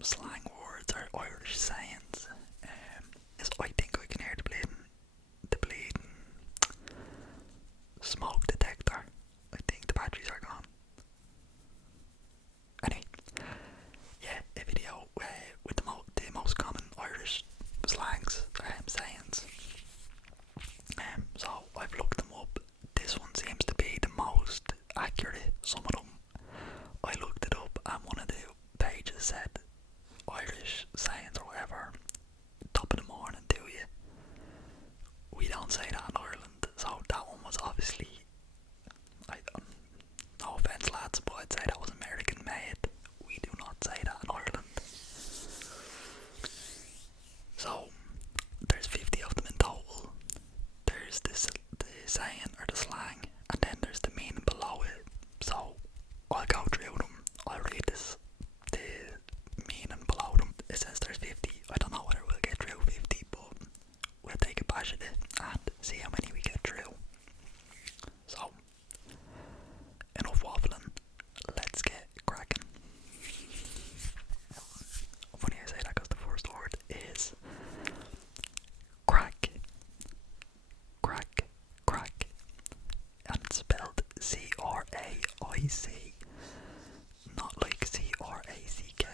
Slang words or Irish sayings. I think I can hear the bleeding smoke detector. I think the batteries are gone. Anyway, yeah, a video with the most common Irish slangs, sayings. So I've looked them up. This one seems to be the most accurate. Some of them, I looked it up and one of the pages said Irish sayings or whatever, top of the morning to you. We don't say that in Ireland, so that one was obviously, no offence lads, but I'd say that was American made. We do not say that in Ireland. So there's 50 of them in total. There's the saying or the slang, and then there's the meaning below it. So I'll go through them. I'll read the meaning below them. It says there's 50. I don't know whether we'll get through 50, but we'll take a bash at it and see how many we get through. So, enough waffling. Let's get cracking. Funny I say that because the first word is crack. Crack, crack. And it's spelled C-R-A-I-C. Not like C-R-A-C-K.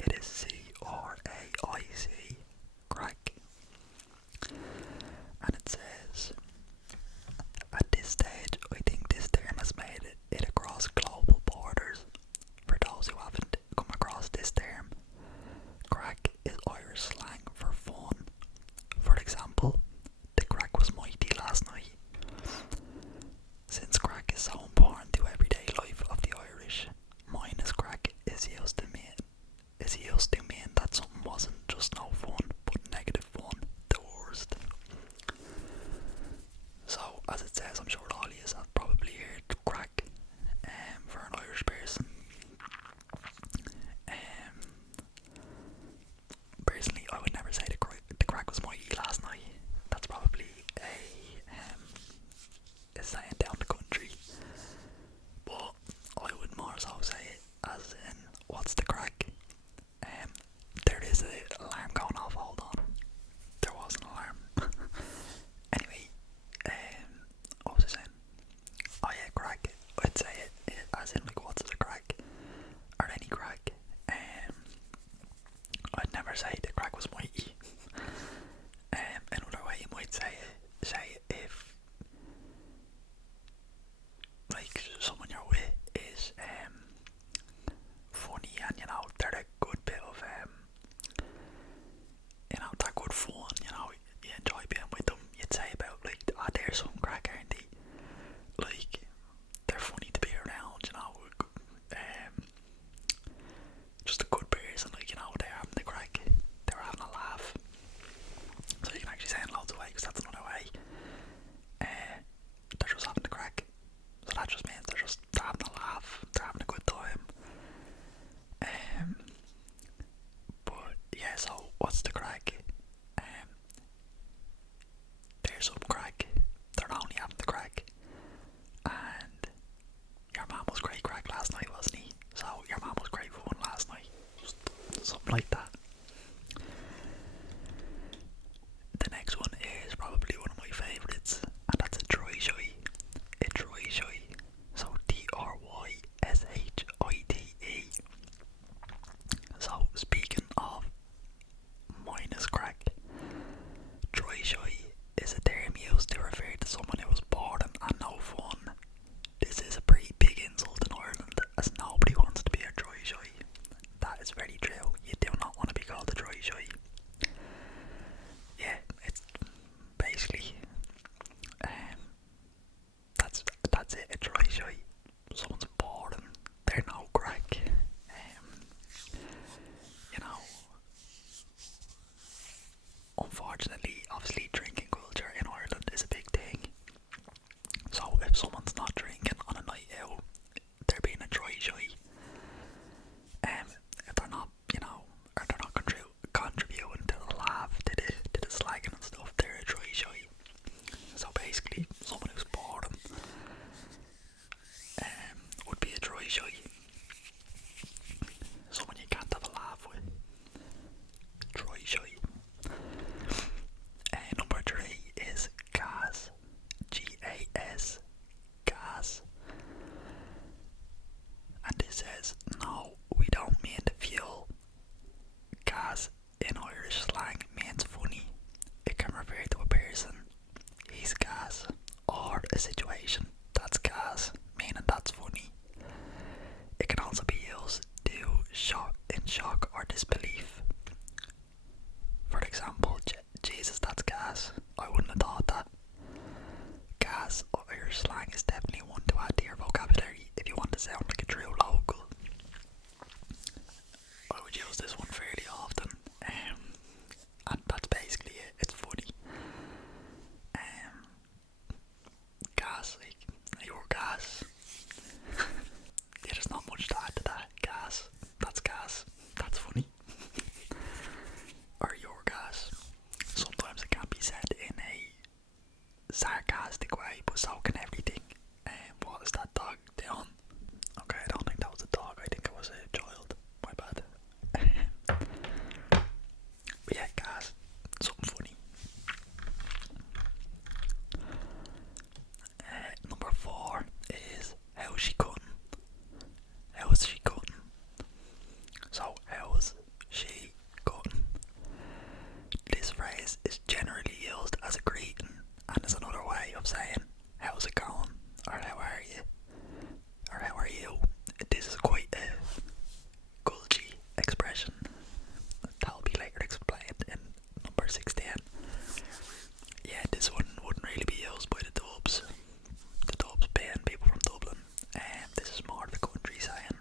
It is C-R-A-I-C. Crack. And it says, at this stage, I think this term has made it across global borders. For those who haven't come across this term, crack is Irish slang for fun. For example, the crack was mighty last night. Since crack is so important to everyday life of the Irish, minus crack is used to mean that something wasn't just no fun, but negative fun, the worst. So, as it says, I'm sure all of you have probably heard crack for an Irish person. Personally, I would never say the crack was mighty last night. That's probably a saying down the country. But I would more so say it as in, what's the crack? There is an alarm going off, hold on. There was an alarm. Anyway, what was I saying? Oh yeah, crack. I'd say it as in like, what's the crack? Or any crack. I'd never say the crack was mighty. Another way you might say it if like someone you're with is funny and they're a good bit of they're good fun. number 16. Yeah, this one wouldn't really be used by the Dubs. The Dubs being people from Dublin. This is more of a country saying.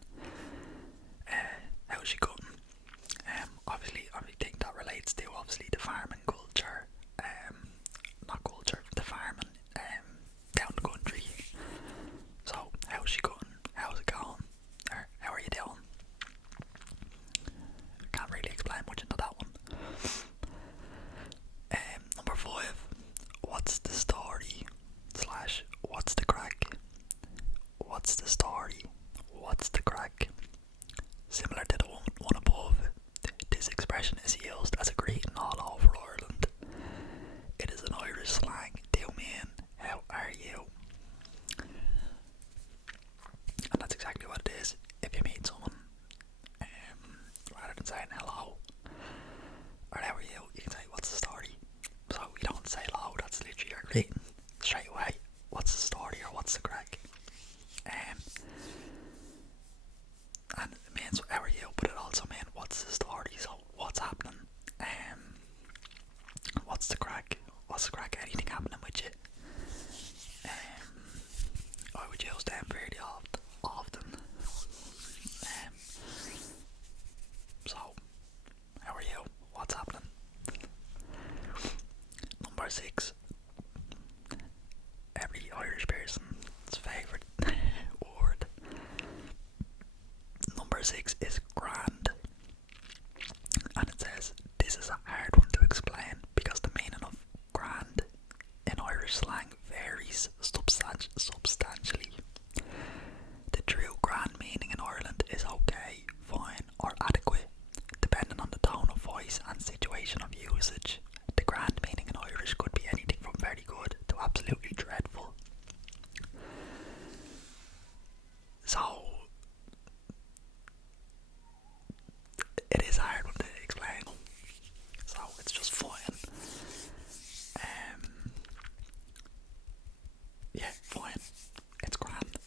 How's she going? Obviously, I think that relates to obviously the farming culture. Not culture, the farming down the country. So, how's she going? How's it going? Or how are you doing? Can't really explain much into that one. Number 5. What's the story? / what's the crack? What's the story? What's the crack? Similar to the one above, this expression is used as a greeting all over Ireland. It is an Irish slang to mean, how are you? And that's exactly what it is. If you meet someone, rather than saying hello or how are you, you can say what's the story. So you don't say hello, that's literally your greeting straight away. What's the story or what's the crack? And it means how are you, but it also means what's the story, so what's happening? What's the crack? What's the crack? Anything happening with you? I would use them fairly often. So, how are you? What's happening? Number 6. Every Irish person's favourite word. Number 6 is grand. And it says, this is a hard one to explain because the meaning of grand in Irish slang varies substantially. The true grand meaning in Ireland is okay, fine or adequate, depending on the tone of voice and situation of usage. The grand meaning in Irish could be anything from very good to absolutely dreadful. So, it is a hard one to explain. So, it's just fine. Yeah, fine. It's grand.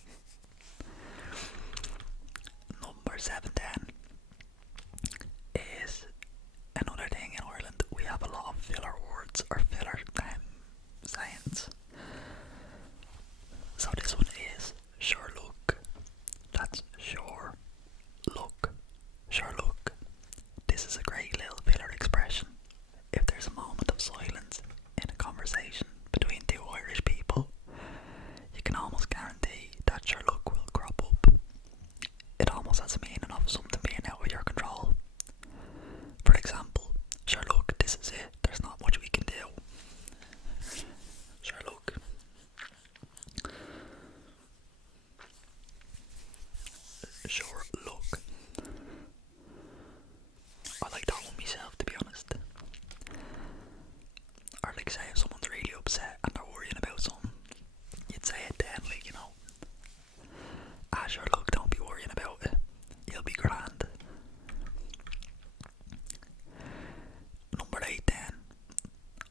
Number 7 then is another thing in Ireland. We have a lot of filler words or filler sayings. So this one is sure look. That's sure look. Sure look. This is a great little filler expression. If there's a moment of silence in a conversation between two Irish people, you can almost guarantee that sure look will crop up. It almost has a meaning of something being out of your control. For example, sure look, this is it, there's not much we can do. Sure look. Sure look. I like that one myself, to be honest. Or like say if someone's really upset and they're worrying about something, you'd say it then, like, you know, sure look, don't be worrying about it, you'll be grand. Number 8 then,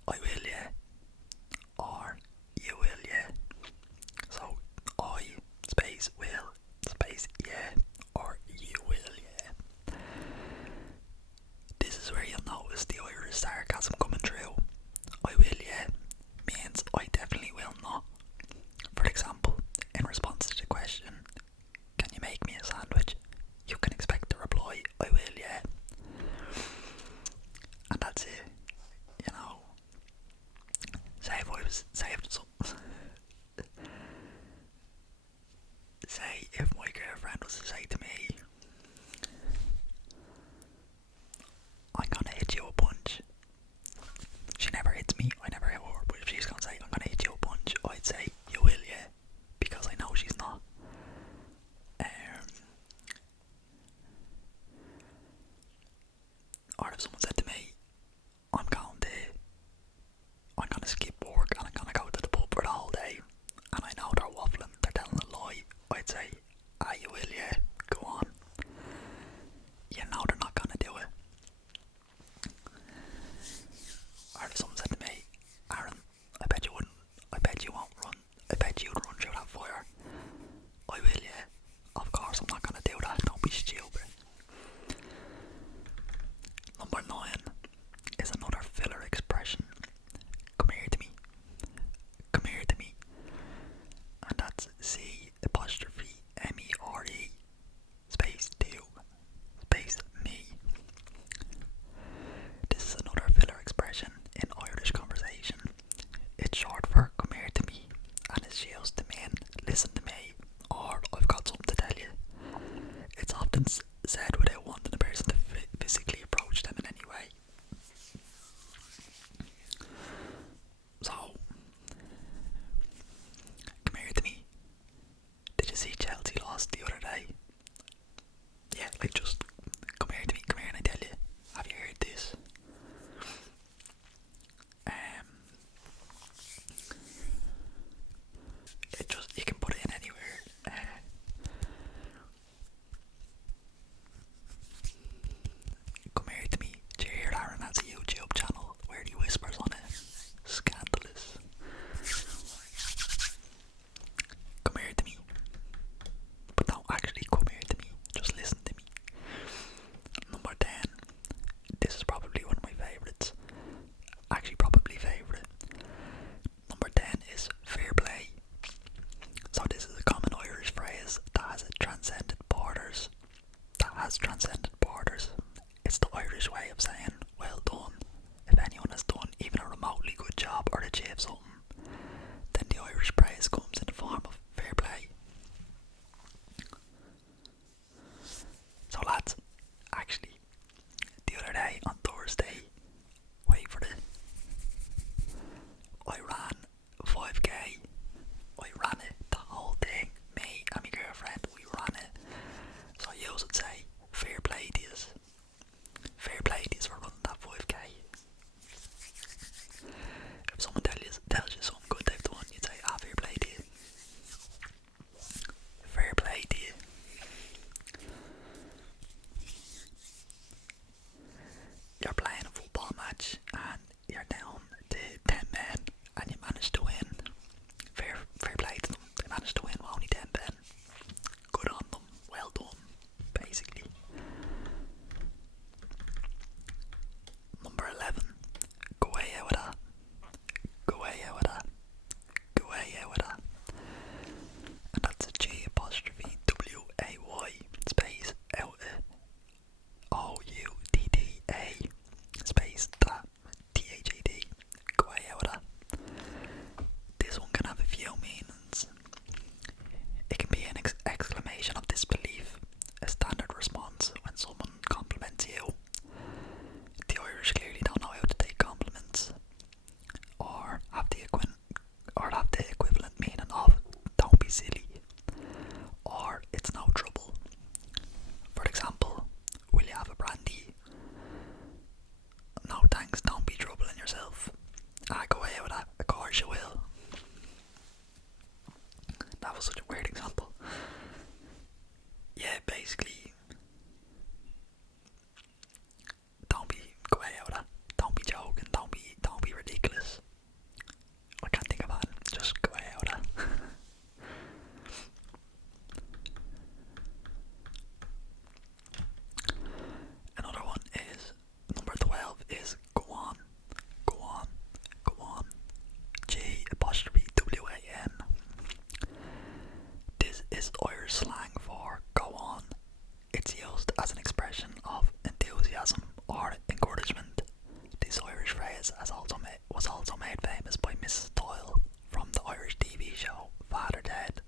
I will yeah, or you will yeah. So I space will space yeah, or you will yeah. This is where you'll notice the Irish sarcasm coming through. I will yeah means I definitely will not. For example, in response to the question, can you make me a sandwich? You can expect the reply, I will yeah. And that's it. You know, say if my girlfriend was to say to me, I'm gonna hit you a punch. She never hits me, I never hit her, but if she's gonna say, I'm gonna hit you a punch, I'd say, you will yeah, because I know she's not. Or if someone said to me, I'm gonna skip work and I'm gonna go to the pub for the whole day, and I know they're waffling, they're telling a lie, I'd say, you will yeah, go on. You know they're not gonna do it. Or if someone said to me, Aaron, I bet you won't run, I bet you'd run through that fire, I will yeah, of course I'm not gonna do that, don't be stupid. Number 9 is another filler expression. achieve something, then the Irish praise comes in the form of fair play. So lads, actually, the other day on Thursday, wait for it, I ran 5k. I ran it, the whole thing. Me and my girlfriend, we ran it. So you would say, fair play to yous. Fair play to yous for running that 5k. If someone tells you something good they've done, you'd say, fair play to you. Fair play to you. You're playing a football match and you're down to 10 men and you manage to win. Fair play to them. They managed to win with only 10 men. Good on them. Well done, basically. Number 11. Go away with that. Go away with that. Go away with that. And that's a G apostrophe W-A-Y space out O-U-T-T-A space that T-H-E-D. Go away with that. This one can have a few meanings. It can be an exclamation of disbelief, a standard response when someone compliments you. The Irish clearly don't know how to take compliments, or have the equivalent meaning of "don't be silly," or "it's no trouble." For example, "Will you have a brandy?" "No thanks, don't be troubling yourself." Go away with that. Of course you will. That was such a weird example. Yeah, basically, go away with that. Don't be joking. Don't be ridiculous. I can't think of that. Just go away with that. Another one is number 12 is go on, go on, go on. G apostrophe W-A-N. This is Irish slang for go on. It's used as an expression of enthusiasm or encouragement. This Irish phrase was also made famous by Mrs. Doyle from the Irish TV show Father Dead,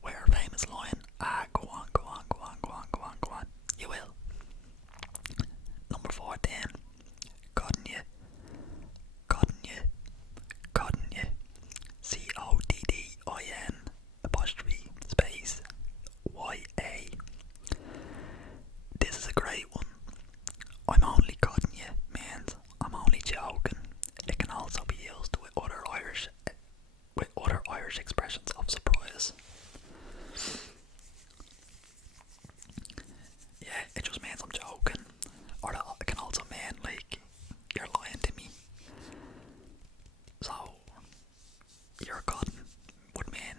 where her famous line, go on, go on, go on, go on, go on, go on, you will. Number 14, cotton you, cotton you, cotton you, C-O-D-D-I-N apostrophe space Y-A. This is a great one. I'm only cutting you means I'm only joking. It can also be used with other Irish expressions of surprise. Yeah, it just means I'm joking. Or it can also mean like you're lying to me. So you're cutting would mean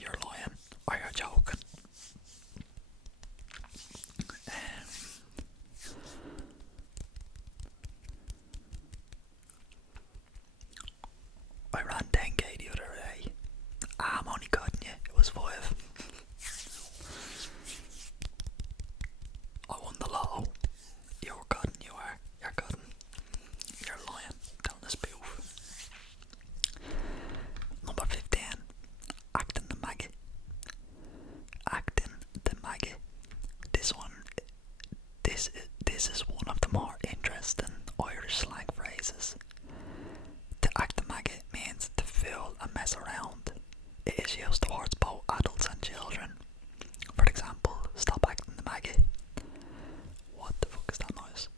you're lying or you're joking. I ran 10k the other day. I'm only cutting you. It was 5. I won the lotto. You're cutting, you are. You're cutting. You're lying. Down the spoof. Number 15. Acting the maggot. Acting the maggot. This is one of the more interesting Irish slang phrases. To act the maggot means to fool and mess around. It is used towards both adults and children. For example, stop acting the maggot. What the fuck is that noise?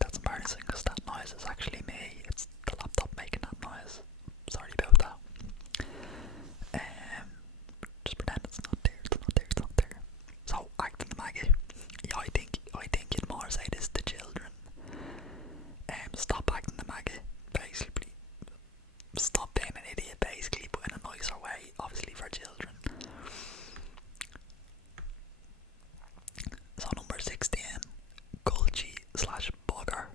That's embarrassing because that noise is actually me. It's the laptop making that noise. Sorry about that. Just pretend it's not there, it's not there, it's not there. So, acting the maggot. Yeah, I think you'd more say this to children. Stop acting the maggot. Basically, stop being an idiot, basically, but in a nicer way, obviously for children. So number 16, gulchy /bogger.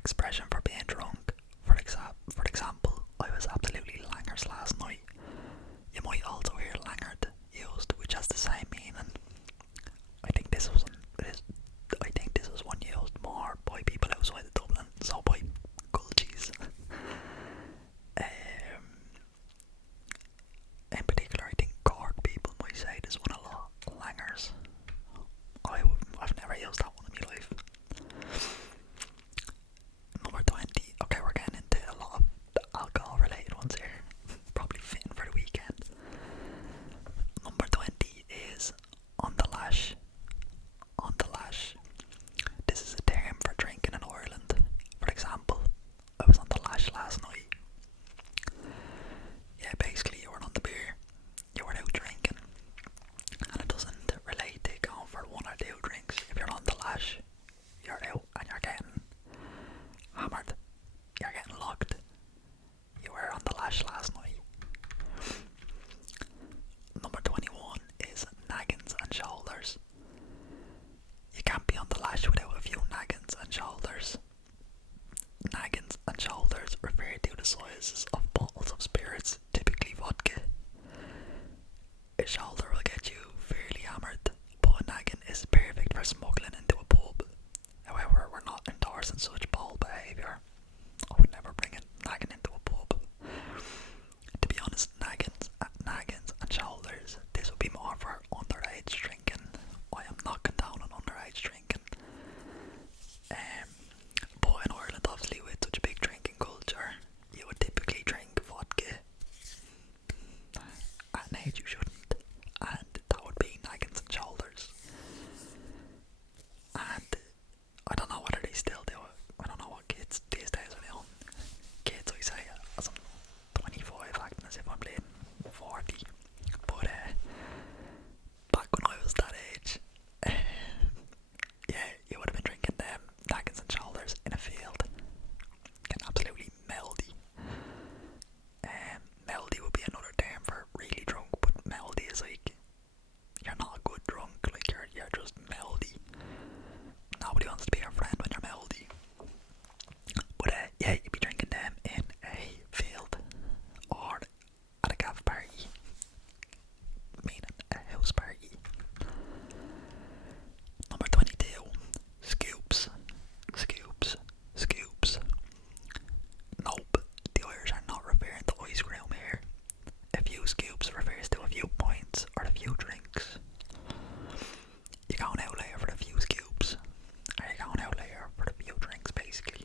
expression for being drunk. For example, I was absolutely langers last night. You might also hear langard used, which has the same meaning. I think this was one used more by people outside of Dublin, so by cultures. In particular, I think Cork people might say this one a lot. Langers. I've never used that one in my life. Number 20. Okay, we're getting into a lot of alcohol related ones here. Probably fitting for the weekend. Number 20 is on the lash. On the lash. This is a term for drinking in Ireland. For example, I was on the lash last night. Yeah, basically you were on the beer. You were out drinking. And it doesn't relate to going for one or two drinks. If you're on the lash, you're out and you're getting hammered. You're getting locked. You were on the lash last night. Number 21 is naggins and shoulders. You can't be on the lash without a few naggins and shoulders. Naggins and shoulders refer to the sizes of bottles of spirits, typically vodka. A shoulder will get you fairly hammered, but a naggin is perfect for smuggling into a pub. However, we're not endorsing such bold behaviour. I would never bring a naggin into a pub. To be honest, naggins and shoulders, this would be more for underage drinking. I am not condoning underage drinking. But in Ireland, obviously, with such a big drinking culture, you would typically drink vodka. At an age you shouldn't, and that would be naggins and shoulders. And I don't know whether they still do it. I don't know what kids these days are doing. Kids, I say, as I'm 25, acting as if I'm playing 40. But back when I was that age, yeah, you would have been drinking them naggins and shoulders in a field, getting absolutely melody. Melody would be another term for really drunk, but melody is like you're not a good drunk, like you're just melody. Nobody wants to be your friend when you're melody. But yeah, you'd be drinking them in a field or at a gaff party, meaning a house party. Number 22, scoops. Nope, the Irish are not referring to ice cream here. A few scoops refers to a few pints or a few drinks. You're going out later for the few scoops, or you're going out later for the few drinks, basically.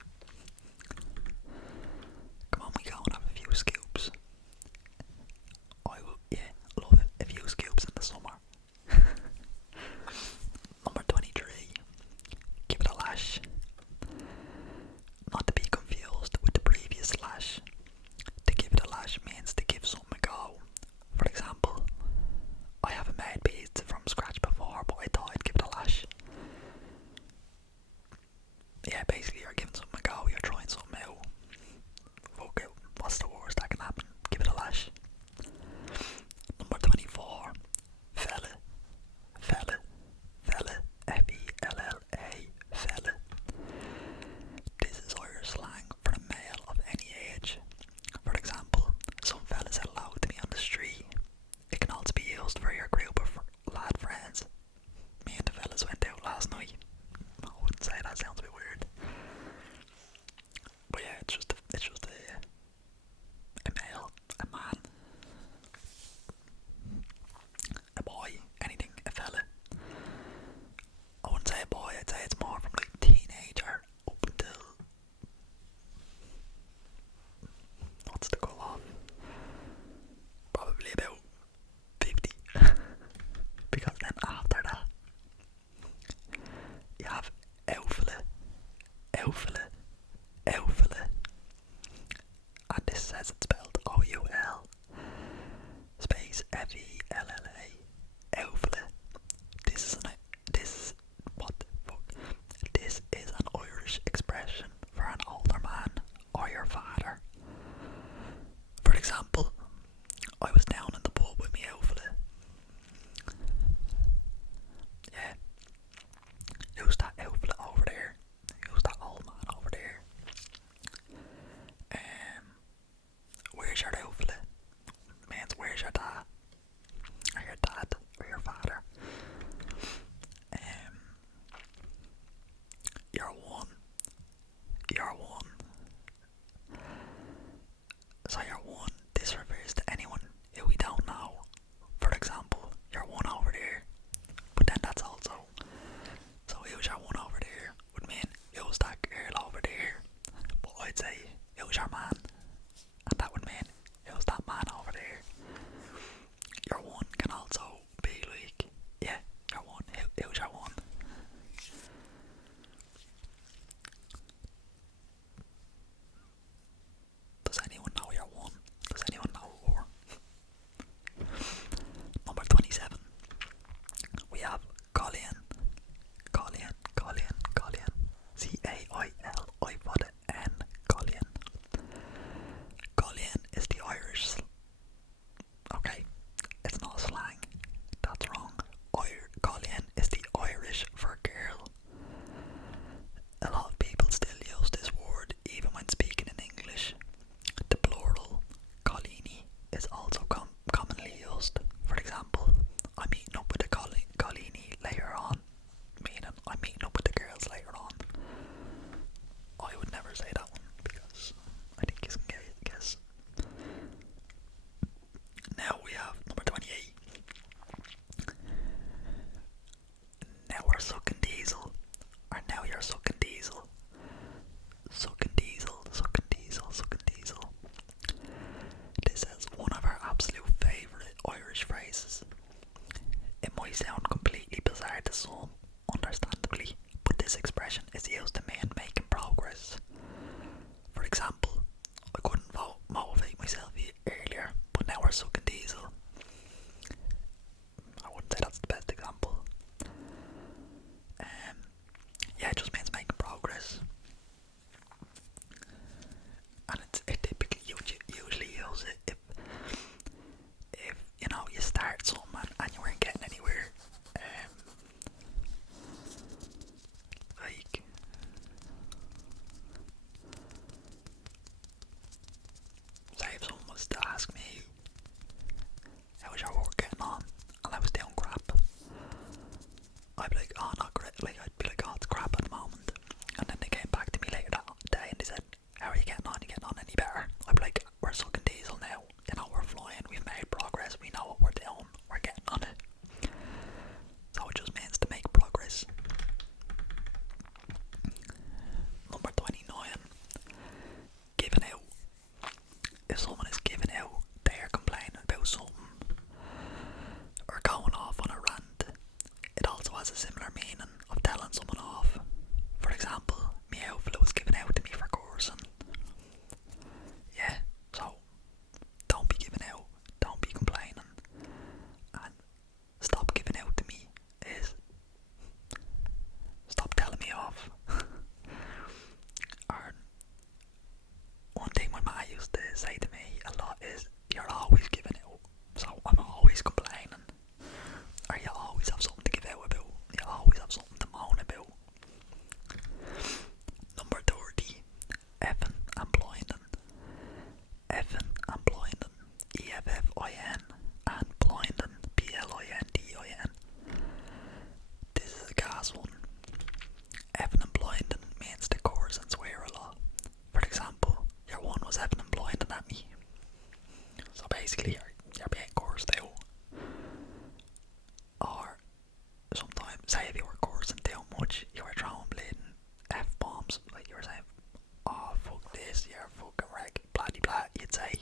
this, you're fucking wreck, blah de blah. You'd say,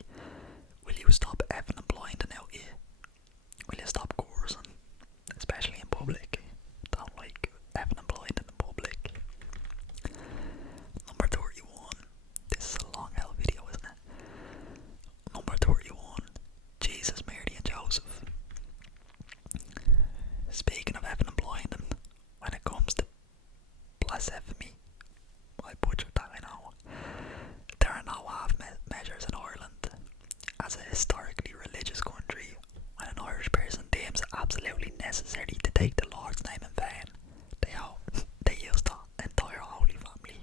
will you stop effing and blinding out here? Will you stop cursing? Especially in public. Don't like effing and blinding in public. Number 31. This is a long hell video, isn't it? Number 31. Jesus, Mary and Joseph. Speaking of effing and blinding, when it comes to blasphemy, I butchered that, I know. There are no half measures in Ireland. As a historically religious country, when an Irish person deems it absolutely necessary to take the Lord's name in vain, they use the entire Holy Family.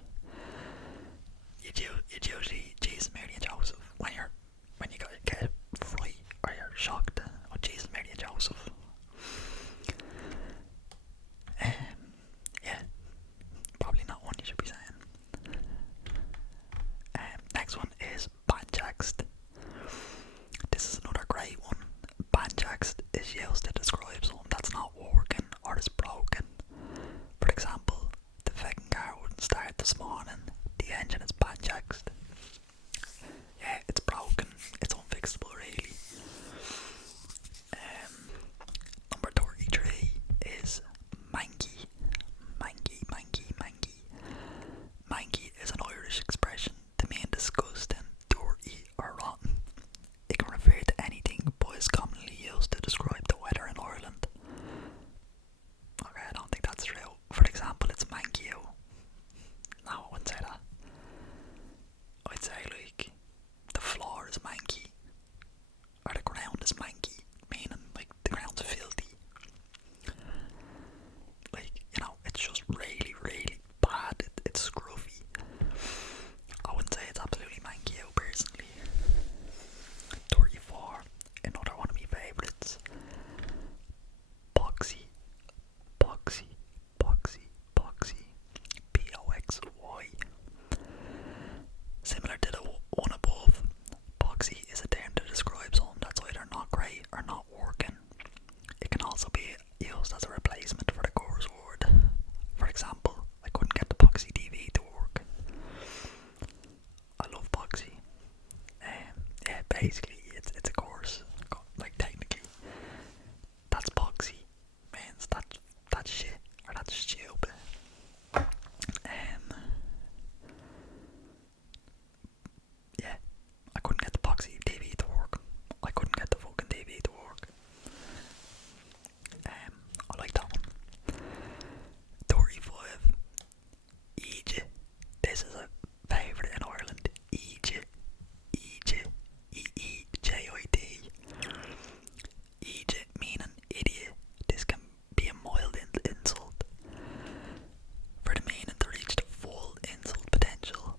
You'd usually Jesus, Mary and Joseph when you get fright or you're shocked. Oh, Jesus, Mary and Joseph. Yeah, probably not one you should be saying. Next one is banjaxed. This is another great one. Banjaxed is used to describe something that's not working or is broken. For example, the fucking car wouldn't start this morning. The engine is banjaxed. Yeah, it's broken. It's unfixable, really. Number 33 is manky. Manky is an Irish expression to mean disgusting, dirty, or rotten. It can refer to anything, but is commonly used to describe the weather in Ireland. Okay, I don't think that's true. For example, it's manky out. No, I wouldn't say that. I'd say like the floor is manky, or the ground is manky, meaning like the ground's filthy. Like, you know, it's just really, really bad. It's scruffy. I wouldn't say it's absolutely manky out personally. 34, another one of my favourites. Boxy. P-O-X-Y. Similar to the one above, boxy is a term to describe something that's either not great or not working. It can also be used as a replacement for the curse word. For example, I couldn't get the boxy TV to work. I love boxy. Yeah, basically it's a course. Like technically, that's boxy. Means that's shit or that's stupid. Yeah, I couldn't get the boxy TV to work. I couldn't get the fucking TV to work. I like that one. 35. Egypt. This is a favourite in Ireland. Egypt. E-E-J-I-T. Egypt meaning idiot. This can be a mild insult. For the meaning to reach the full insult potential.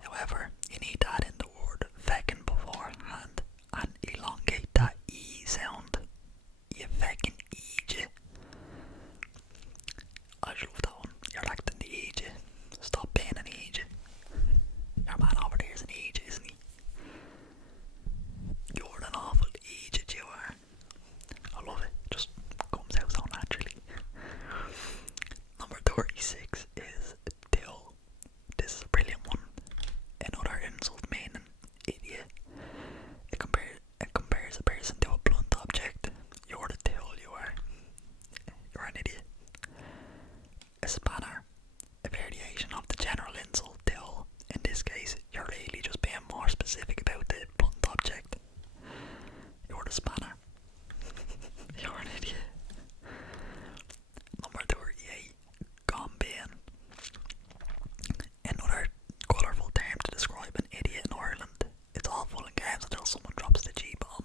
However, you need to add in the word feckin' beforehand and elongate that E sound. You feckin' Egypt. I just love that one. You're acting the Egypt. Stop being an Egypt. Your man over there is an Egypt, isn't he? You're an awful Egypt, you are. I love it. Just comes out so naturally. Number 36 is till. This is a brilliant one. Another insult meaning idiot. It compares a person to a blunt object. You're the till, you are. You're an idiot. A spanner. A variation of the general insult till. In this case, you're really just being more specific about the blunt object. You're the spanner. You're an idiot. Number 38. Gombean. Another colourful term to describe an idiot in Ireland. It's all fun and games until someone drops the G-bomb.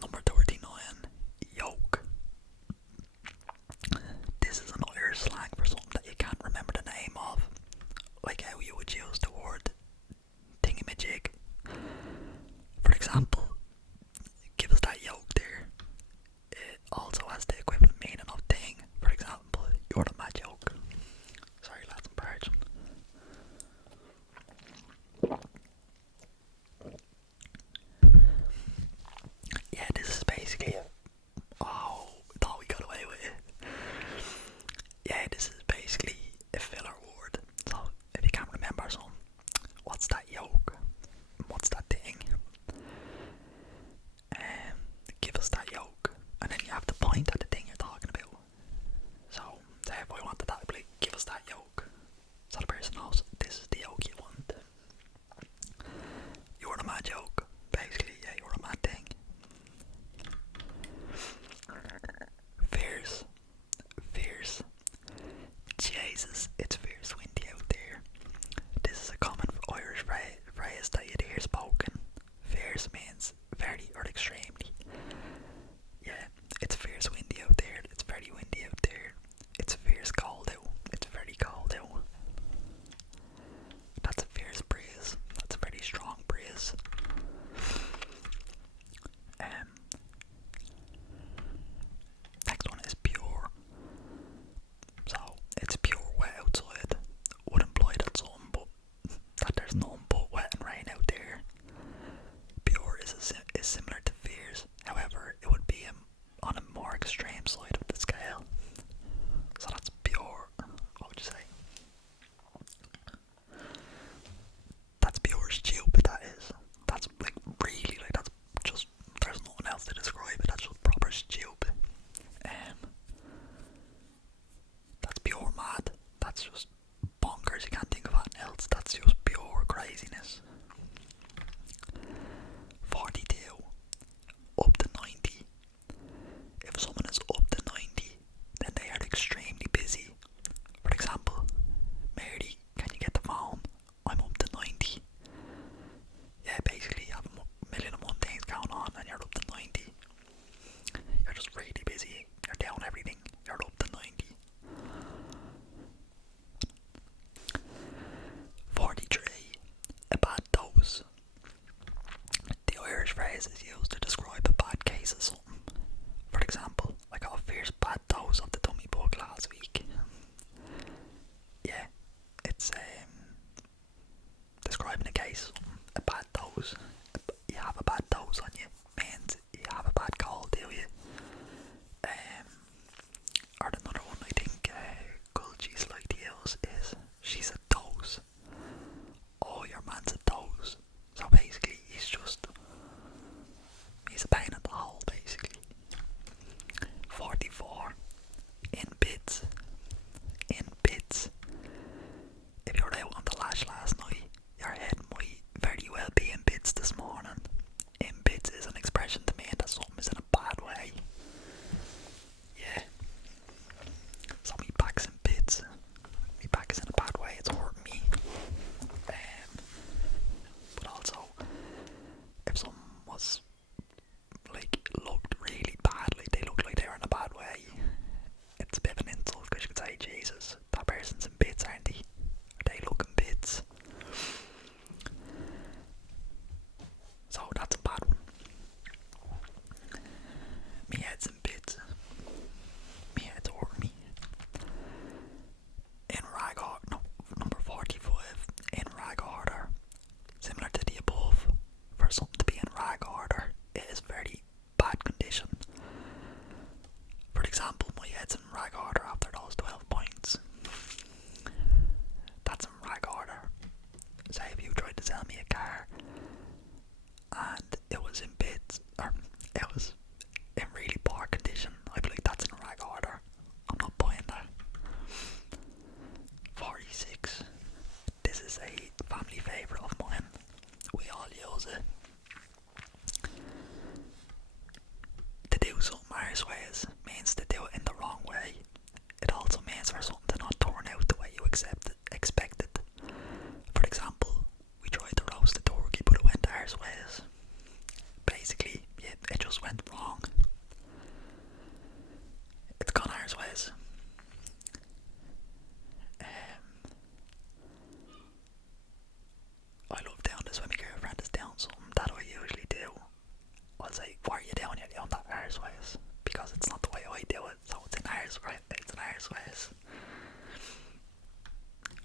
Number 39. Yoke. This is an Irish slang for something that you can't remember the name of. Like how you would use the word thingamajig. For example, give us that yoke there. It also has the equivalent meaning of thing. For example, you're the mad yoke. Sorry lads, I'm parching. Yeah, this is basically thought we got away with it. Yeah, this is basically a filler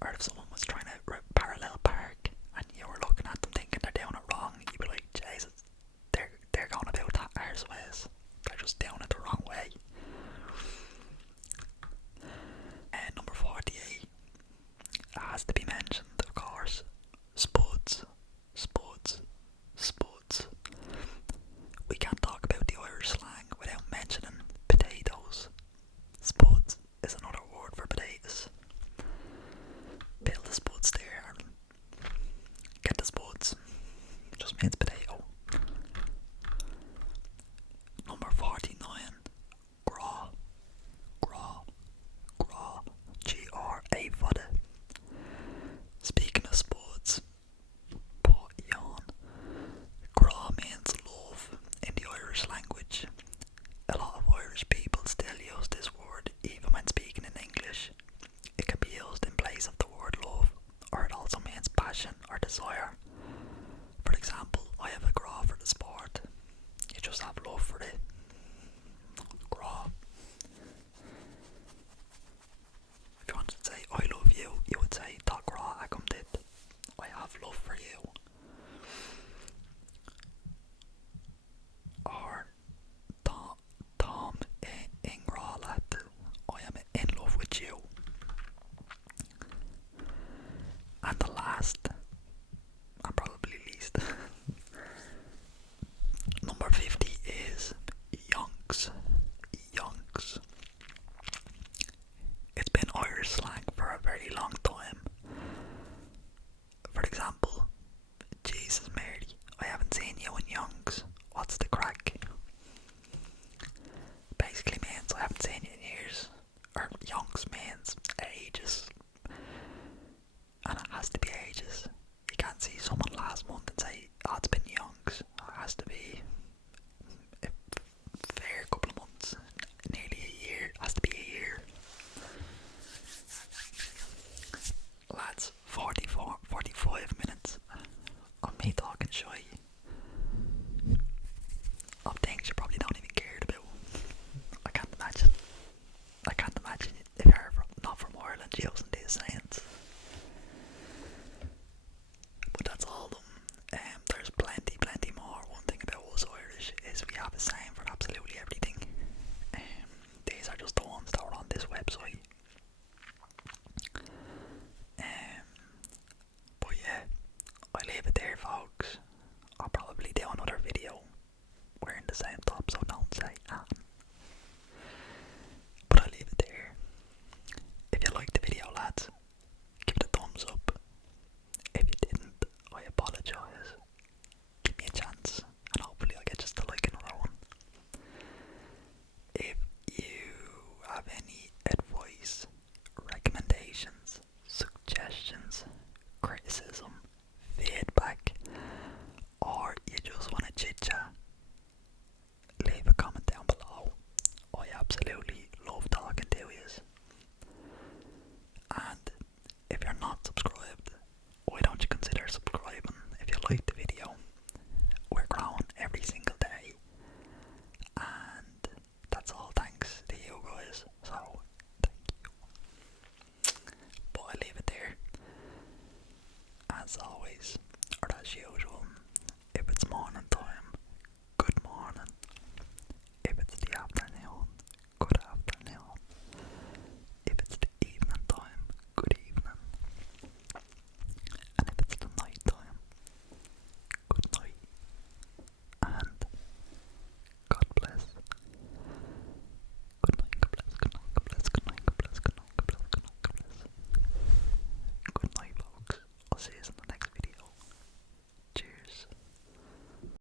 or if someone was trying to parallel park and you were looking at them thinking they're doing it wrong, you'd be like, Jesus, they're going about that arse ways. They're just doing it the wrong way. Number 48 has to be mentioned, of course. Spuds. Spuds. Spuds. We can't talk about the Irish slang without mentioning potatoes. Spuds is another word for potatoes. Build the spuds there, Ireland. Get the spuds. It just means potato. Number 49. Graw. Graw. Graw. G-R-A for the. Speaking of spuds, put yawn. Graw means love in the Irish language. A lot of Irish people still use this word even when speaking in English. It can be used in place of the word love, or it also means passion or desire. For example, I have a graw for the sport. You just have love for it. Graw. If you wanted to say I love you, you would say Tá graw agam dit. I have love for you. Or Tom in graw lad, I am in love with you. And the last, and probably least, number 50 is yonks. Yonks. It's been Irish slang for a very long time. For example, Jesus Mary, I haven't seen you in yonks. What's the crack? Basically means I haven't seen you in years. Or yonks means ages. And it has to be ages. You can't see someone last month and say, oh, it's been yonks. It has to be a fair couple of months. Nearly a year. It has to be a year. Lads, 45 minutes of me talking shy of things you probably don't even care about. I can't imagine if you're not from Ireland using these sayings. But that's all of them. There's plenty more. One thing about us Irish is we have a saying for absolutely everything. These are just the ones that are on this website. But yeah, I leave it there, folks. I'll probably do another video wearing the same top, so don't say but I'll leave it there. If you liked the video, lads, give it a thumbs up. If you didn't, I apologise. Give me a chance, and hopefully I'll get just a like in a row. If you have any advice, recommendations, suggestions, criticism, feedback, or you just want to chit chat, leave a comment down below. I absolutely love talking to you. And if you're not subscribed, why don't you consider subscribing?